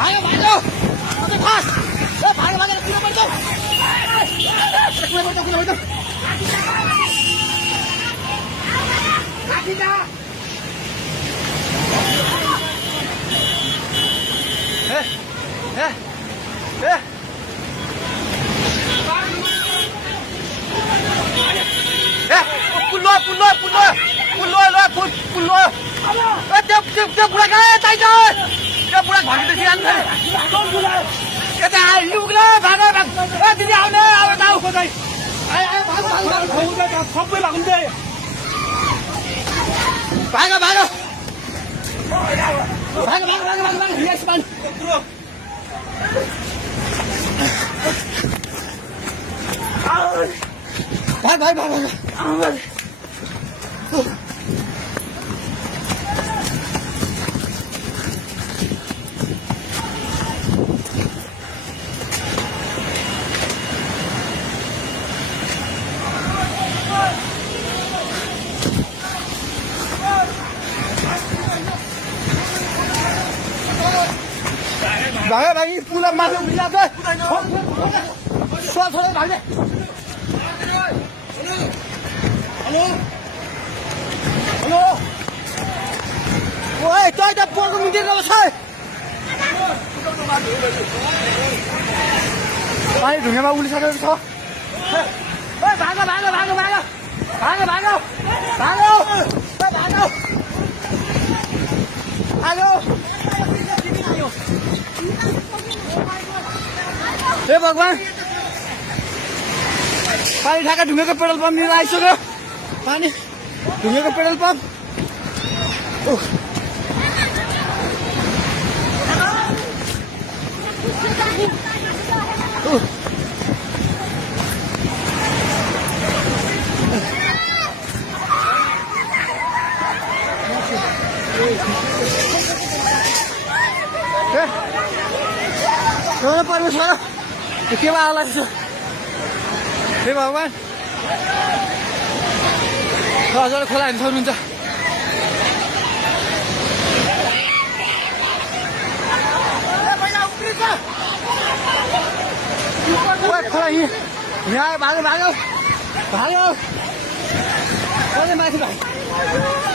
भाग्यो भाग्यो फास भाग्यो भागेर किन पर्छ त्यो बुढा कहाँ चाहिन्छ त्यो बुढा घरदेखि जान्छ यता लुग्ला भाग दिदी आउने अब जाऊ खोज्दै सबै भाग्नु भाग भाग भाग भाग भाग भाग भाग यस मान भाग भाग भाग भाग भागे भागी पुला माथि उभिलाको छोरा भाग्ने हेलो हेलो ओए तै त पोको मिटिङ गर्छ पानी ढुङ्गामा उलिसकेको छ ओए भागो भागो भागो भागो भागो भागो भागो भागो हेलो हे भगवान पानी ढाका ढुङ्गेको पेट्रोल पम्प लिएर आइसक्यो पानी ढुङ्गेको पेट्रोल पम्प परमेश्वर के आला हे भगवान हजुर खोला हेर्नु सक्नुहुन्छ खोला यहाँ भाग्यो भाग्यो भाग्यो माथि भाइ